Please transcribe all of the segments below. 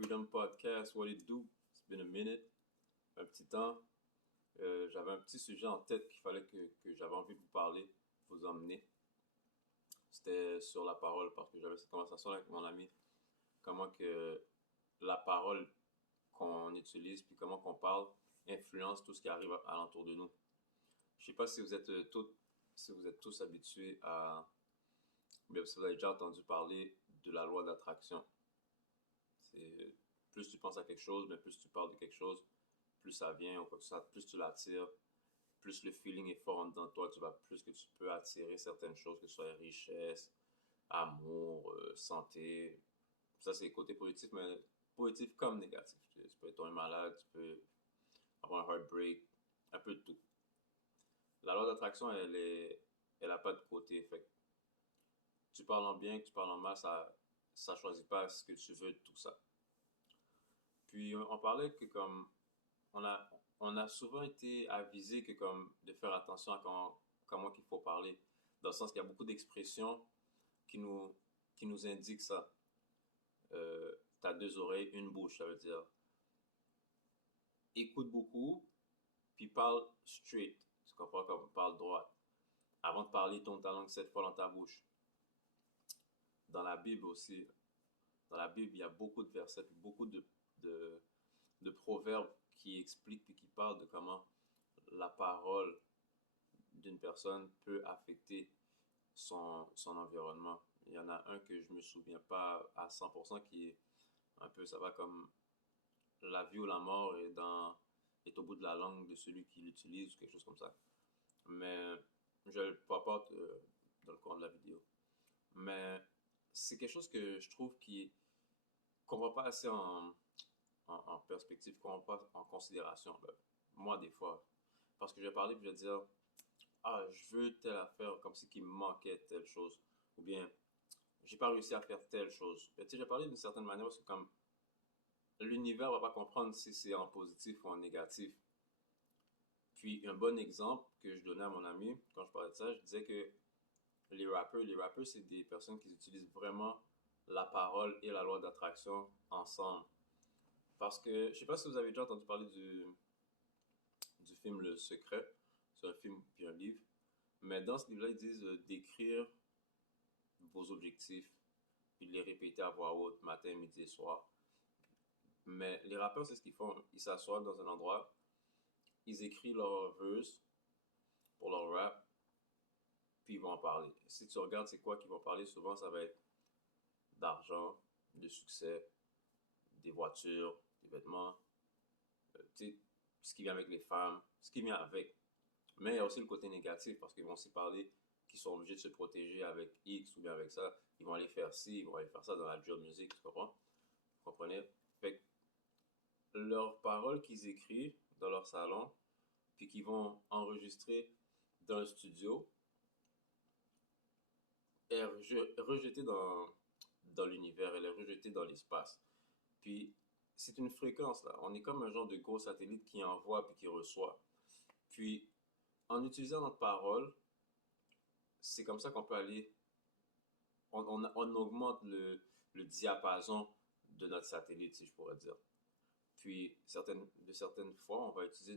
Freedom Podcast, what it do? It's been a minute, un petit temps. J'avais un petit sujet en tête qu'il fallait que j'avais envie de vous parler, vous emmener. C'était sur la parole parce que j'avais cette conversation avec mon ami. Comment que la parole qu'on utilise puis comment qu'on parle influence tout ce qui arrive alentour de nous. Je sais pas si vous êtes tous habitués à, bien, si vous avez déjà entendu parler de la loi d'attraction. C'est plus tu penses à quelque chose, mais plus tu parles de quelque chose, plus ça vient, ou quoi que ça, plus tu l'attires, plus le feeling est fort en dedans de toi, plus que tu peux attirer certaines choses, que ce soit richesse, amour, santé. Ça, c'est le côté positif, mais positif comme négatif. Tu peux tomber malade, tu peux avoir un heartbreak, un peu de tout. La loi d'attraction, elle a pas de côté. Fait que tu parles en bien, que tu parles en mal, ça choisit pas ce que tu veux de tout ça. Puis on parlait que comme on a souvent été avisé que comme de faire attention à comment qu'il faut parler, dans le sens qu'il y a beaucoup d'expressions qui nous qui nous indiquent ça. T'as deux oreilles, une bouche, ça veut dire écoute beaucoup, puis parle straight. Tu comprends comme parle droit. Avant de parler, tourne ta langue 7 fois dans ta bouche. Dans la Bible aussi, dans la Bible, il y a beaucoup de versets, puis beaucoup de, de proverbes qui expliquent puis qui parlent de comment la parole d'une personne peut affecter son environnement. Il y en a un que je me souviens pas à 100% qui est un peu, ça va comme la vie ou la mort est au bout de la langue de celui qui l'utilise ou quelque chose comme ça. Mais je le papote dans le coin de la vidéo. Mais c'est quelque chose que je trouve qu'on voit pas assez en perspective, qu'on voit pas en considération. Ben, moi, des fois. Parce que je vais parler puis je vais dire, ah, je veux telle affaire, comme si qu'il me manquait telle chose. Ou bien, j'ai pas réussi à faire telle chose. Tu sais, j'ai parlé d'une certaine manière parce que comme l'univers va pas comprendre si c'est en positif ou en négatif. Puis, un bon exemple que je donnais à mon ami quand je parlais de ça, je disais que les rappeurs, c'est des personnes qui utilisent vraiment la parole et la loi d'attraction ensemble. Parce que, je sais pas si vous avez déjà entendu parler du film Le Secret. C'est un film puis un livre. Mais dans ce livre-là, ils disent d'écrire vos objectifs, puis de les répéter à voix haute, matin, midi et soir. Mais les rappeurs, c'est ce qu'ils font. Ils s'assoient dans un endroit, ils écrivent leurs verses pour leur rap, puis ils vont en parler. Si tu regardes c'est quoi qu'ils vont parler, souvent ça va être d'argent, de succès, des voitures, des vêtements, tu sais, ce qui vient avec les femmes, ce qui vient avec. Mais il y a aussi le côté négatif parce qu'ils vont aussi parler qu'ils sont obligés de se protéger avec X ou bien avec ça. Ils vont aller faire ci, ils vont aller faire ça dans la job music, tu comprends? Vous comprenez? Fait que leurs paroles qu'ils écrivent dans leur salon, puis qu'ils vont enregistrer dans le studio, est rejetée dans l'univers, elle est rejetée dans l'espace. Puis c'est une fréquence là. On est comme un genre de gros satellite qui envoie puis qui reçoit. Puis en utilisant notre parole, c'est comme ça qu'on peut aller, on augmente le diapason de notre satellite, si je pourrais dire. Puis de certaines fois, on va utiliser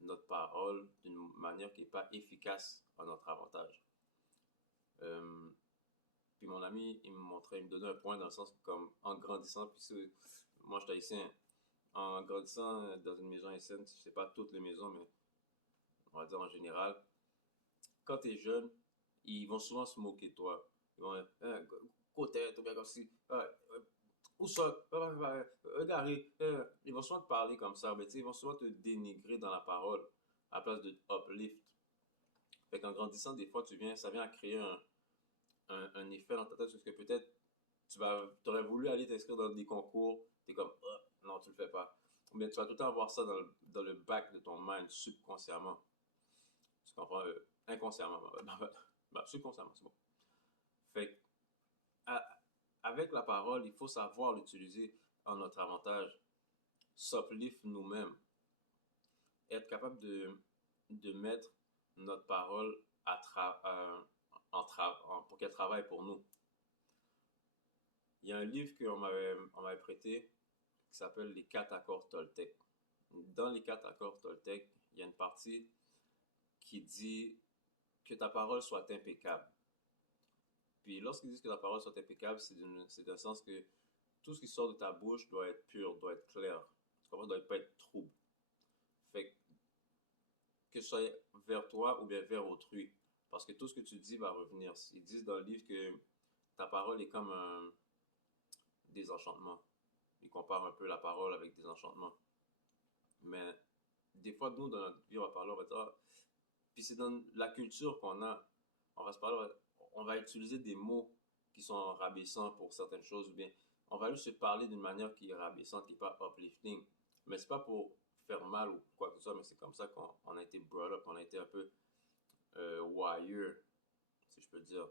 notre parole d'une manière qui n'est pas efficace à notre avantage. Euh, Puis mon ami, il me donnait un point dans le sens comme en grandissant, moi je suis haïtien, en grandissant dans une maison haïtienne, c'est pas toutes les maisons, mais on va dire en général, quand tu es jeune, ils vont souvent se moquer de toi. Ils vont dire, côté, tout bien comme si, où ça, Gary, ils vont souvent te parler comme ça, mais tu sais, ils vont souvent te dénigrer dans la parole à la place de uplift. Fait qu'en grandissant, des fois, ça vient à créer un effet dans ta tête, parce que peut-être t'aurais voulu aller t'inscrire dans des concours, t'es comme, oh, non, tu le fais pas. Ou bien tu vas tout le temps avoir ça dans le back de ton mind, subconsciemment. Tu comprends? Inconsciemment. Subconsciemment, c'est bon. Fait que, à- avec la parole, il faut savoir l'utiliser en notre avantage. S'uplift nous-mêmes. Être capable de mettre notre parole pour qu'elle travaille pour nous. Il y a un livre on m'avait prêté, qui s'appelle les 4 accords Toltec. Dans les 4 accords Toltec, il y a une partie qui dit que ta parole soit impeccable. Puis lorsqu'ils disent que ta parole soit impeccable, c'est dans le sens que tout ce qui sort de ta bouche doit être pur, doit être clair. Tu comprends? Doit pas être trouble. Fait que ce soit vers toi ou bien vers autrui. Parce que tout ce que tu dis va revenir. Ils disent dans le livre que ta parole est comme un désenchantement. Ils comparent un peu la parole avec des enchantements. Mais des fois, nous, dans notre vie, on va parler, on va dire, puis c'est dans la culture qu'on a. On va se parler, on va utiliser des mots qui sont rabaissants pour certaines choses, ou bien on va juste se parler d'une manière qui est rabaissante, qui n'est pas uplifting. Mais c'est pas pour faire mal ou quoi que ce soit, mais c'est comme ça qu'on a été brought up, on a été un peu wire, si je peux dire.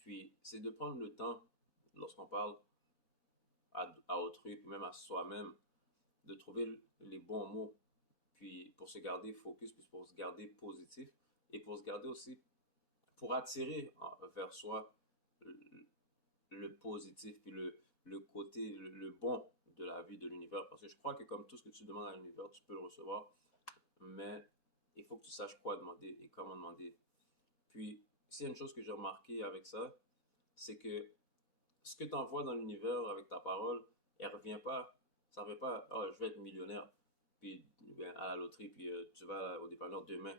Puis c'est de prendre le temps, lorsqu'on parle à autrui, puis même à soi-même, de trouver les bons mots, puis pour se garder focus, puis pour se garder positif, et pour se garder aussi, pour attirer vers soi le positif, puis le côté, le bon de la vie, de l'univers. Parce que je crois que comme tout ce que tu demandes à l'univers, tu peux le recevoir, mais il faut que tu saches quoi demander et comment demander. Puis, s'il y a une chose que j'ai remarqué avec ça, c'est que ce que tu envoies dans l'univers avec ta parole, elle revient pas. Ça revient pas, oh, je vais être millionnaire, puis ben, à la loterie, puis tu vas au dépanneur demain,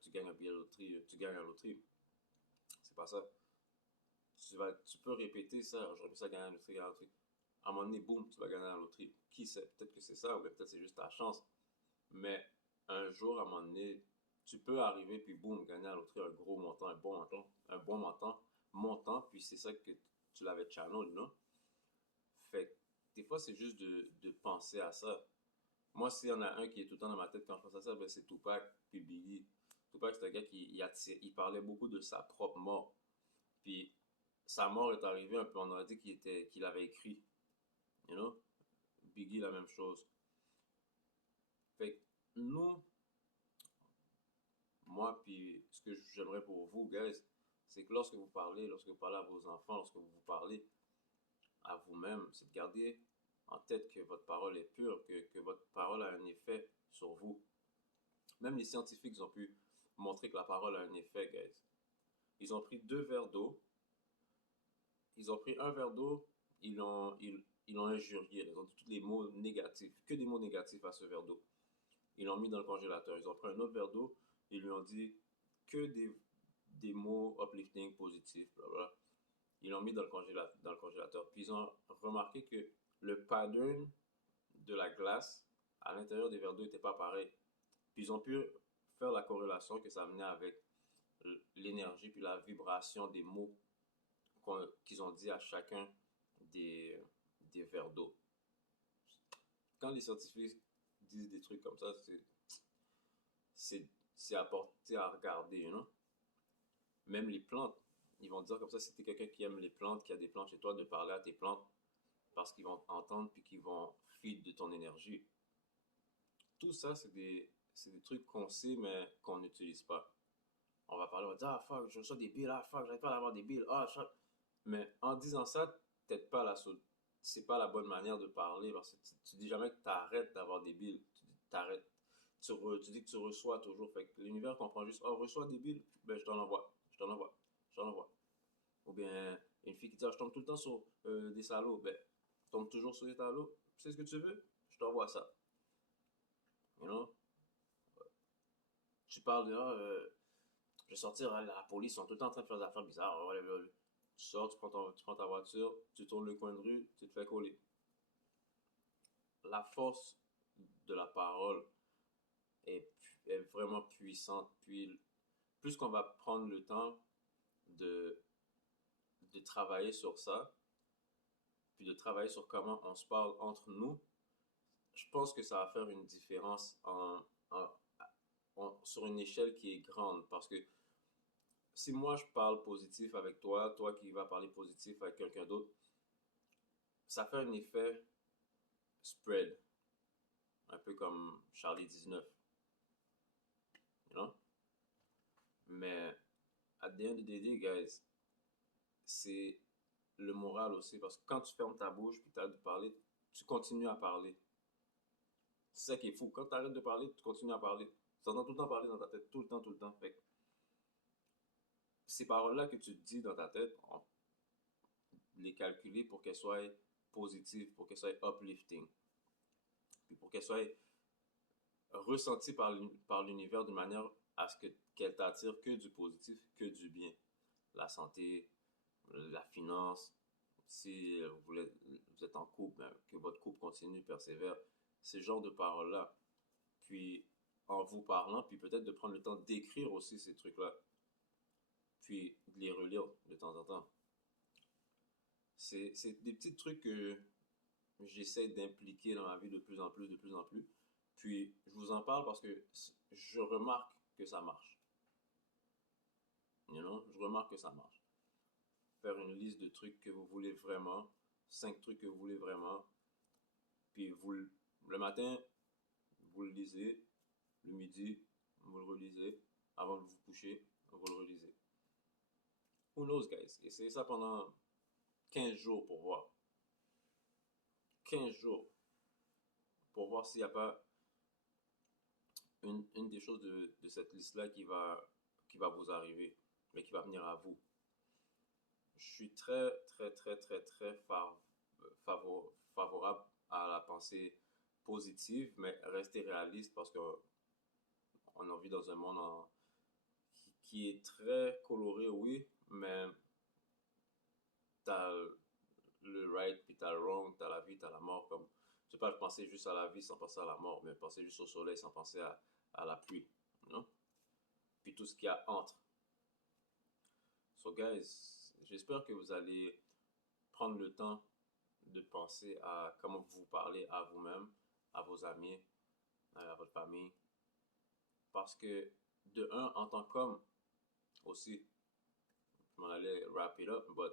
tu gagnes un billet de loterie, tu gagnes la loterie. C'est pas ça. Tu peux répéter ça, j'aurais pu ça gagner la loterie, gagner la loterie. À un moment donné, boum, tu vas gagner la loterie. Qui sait? Peut-être que c'est ça, ou peut-être c'est juste ta chance. Mais un jour, à un moment donné, tu peux arriver, puis boum, gagner la loterie, un gros montant, un bon montant, puis c'est ça que tu l'avais channel, non? Fait que des fois, c'est juste de penser à ça. Moi, s'il y en a un qui est tout le temps dans ma tête quand je pense à ça, ben, c'est Tupac puis Biggie. Tupac, c'est un gars qui parlait beaucoup de sa propre mort. Puis sa mort est arrivée un peu, on aurait dit qu'il avait écrit. You know? Biggie, la même chose. Fait que nous, moi, puis ce que j'aimerais pour vous, guys, c'est que lorsque vous parlez à vos enfants, lorsque vous parlez à vous-même, c'est de garder en tête que votre parole est pure, que votre parole a un effet sur vous. Même les scientifiques ont pu montrer que la parole a un effet, guys. Ils ont pris 2 verres d'eau, ils ont pris un verre d'eau, ils l'ont injurié, ils ont dit tous les mots négatifs, que des mots négatifs à ce verre d'eau. Ils l'ont mis dans le congélateur. Ils ont pris un autre verre d'eau, ils lui ont dit que des mots uplifting, positifs, blablabla. Ils l'ont mis dans le congélateur. Puis ils ont remarqué que le pattern de la glace à l'intérieur des verres d'eau n'était pas pareil. Puis ils ont pu faire la corrélation que ça amenait avec l'énergie puis la vibration des mots qu'ils ont dit à chacun des, des verres d'eau. Quand les scientifiques disent des trucs comme ça, c'est à porter à regarder, you know? Même les plantes, ils vont dire comme ça, si tu es quelqu'un qui aime les plantes, qui a des plantes chez toi, de parler à tes plantes parce qu'ils vont t'entendre puis qu'ils vont feed de ton énergie. Tout ça, c'est des trucs qu'on sait mais qu'on n'utilise pas. On va parler, on va dire, ah fuck, je reçois des billes, ah fuck, j'arrive pas à avoir des billes, ah fuck. Mais en disant ça, peut-être pas c'est pas la bonne manière de parler parce que tu dis jamais que tu arrêtes d'avoir des billes. Tu dis t'arrêtes. Tu dis que tu reçois toujours. Fait que l'univers comprend juste, oh, reçois des billes, ben je t'en envoie, je t'en envoie, je t'en envoie. Ou bien une fille qui dit, ah, je tombe tout le temps sur des salauds, ben je tombe toujours sur des salauds. Tu sais ce que tu veux? Je t'envoie ça. You know? Tu parles de, ah, je vais sortir, hein, la police, ils sont tout le temps en train de faire des affaires bizarres. Ouais, ouais, ouais. Tu sors, tu prends ta voiture, tu tournes le coin de rue, tu te fais coller. La force de la parole est, est vraiment puissante. Puis, plus qu'on va prendre le temps de, de travailler sur ça, puis de travailler sur comment on se parle entre nous, je pense que ça va faire une différence sur une échelle qui est grande. Parce que si moi je parle positif avec toi, toi qui vas parler positif avec quelqu'un d'autre, ça fait un effet spread, un peu comme Charlie 19, you know? Mais at the end of the day, guys, c'est le moral aussi, parce que quand tu fermes ta bouche puis tu arrêtes de parler, tu continues à parler. C'est ça qui est fou. Quand tu arrêtes de parler, tu continues à parler. Tu entends tout le temps parler dans ta tête, tout le temps, tout le temps. Fait que ces paroles-là que tu te dis dans ta tête, on les calculer pour qu'elles soient positives, pour qu'elles soient uplifting, puis pour qu'elles soient ressenties par l'univers d'une manière à ce qu'elles t'attirent que du positif, que du bien. La santé, la finance, si vous êtes en couple, ben, que votre couple continue, persévère, ces genres de paroles-là. Puis en vous parlant, puis peut-être de prendre le temps d'écrire aussi ces trucs-là, puis de les relire de temps en temps. C'est des petits trucs que j'essaie d'impliquer dans ma vie de plus en plus, de plus en plus. Puis je vous en parle parce que je remarque que ça marche. You know? Je remarque que ça marche. Faire une liste de trucs que vous voulez vraiment, 5 trucs que vous voulez vraiment, puis le matin, vous le lisez, le midi, vous le relisez, avant de vous coucher, vous le relisez. Who knows, guys? Essayez ça pendant 15 jours pour voir. 15 jours pour voir s'il n'y a pas une des choses de cette liste-là qui va vous arriver, mais qui va venir à vous. Je suis très, très, très, très, très favorable à la pensée positive, mais rester réaliste parce qu'on vit dans un monde qui est très coloré, oui, mais t'as le right, puis t'as le wrong, t'as la vie, t'as la mort. Comme, je sais pas, penser juste à la vie sans penser à la mort, mais penser juste au soleil sans penser à la pluie, non? Puis tout ce qu'il y a entre. So guys, j'espère que vous allez prendre le temps de penser à comment vous parlez à vous-même, à vos amis, à votre famille. Parce que, de un, en tant qu'homme, aussi, je m'en allais wrap it up, but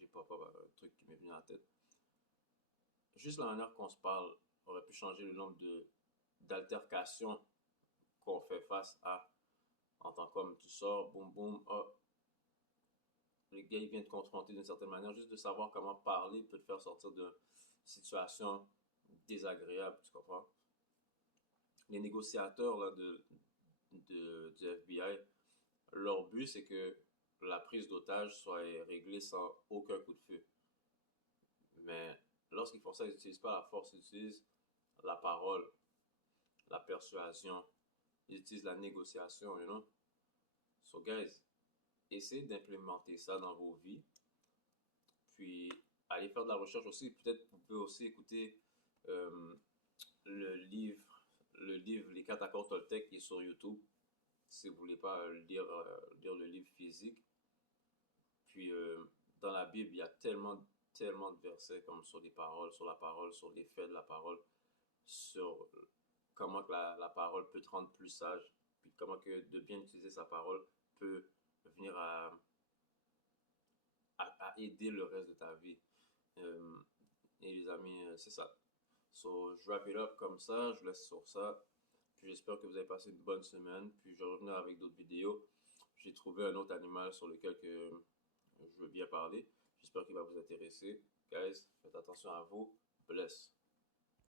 j'ai pas un truc qui m'est venu en tête. Juste la manière qu'on se parle aurait pu changer le nombre d'altercations qu'on fait face à en tant qu'homme. Tu sors, boum boum, oh, le gars il vient te confronter d'une certaine manière. Juste de savoir comment parler peut te faire sortir d'une situation désagréable, tu comprends? Les négociateurs là, du FBI, leur but c'est que la prise d'otage soit réglée sans aucun coup de feu. Mais lorsqu'ils font ça, ils n'utilisent pas la force, ils utilisent la parole, la persuasion, ils utilisent la négociation, you know? So guys, essayez d'implémenter ça dans vos vies, puis allez faire de la recherche aussi. Peut-être vous pouvez aussi écouter euh, le livre, Les 4 accords Toltec qui est sur YouTube, si vous voulez pas lire le livre physique. Puis dans la Bible, il y a tellement de versets comme sur les paroles, sur la parole, sur l'effet de la parole, sur comment que la parole peut te rendre plus sage, puis comment que de bien utiliser sa parole peut venir à aider le reste de ta vie. Euh, et les amis, c'est ça. So, je wrap it up comme ça, je laisse sur ça. Puis j'espère que vous avez passé une bonne semaine. Puis je vais revenir avec d'autres vidéos. J'ai trouvé un autre animal sur lequel je veux bien parler. J'espère qu'il va vous intéresser. Guys, faites attention à vous. Bless.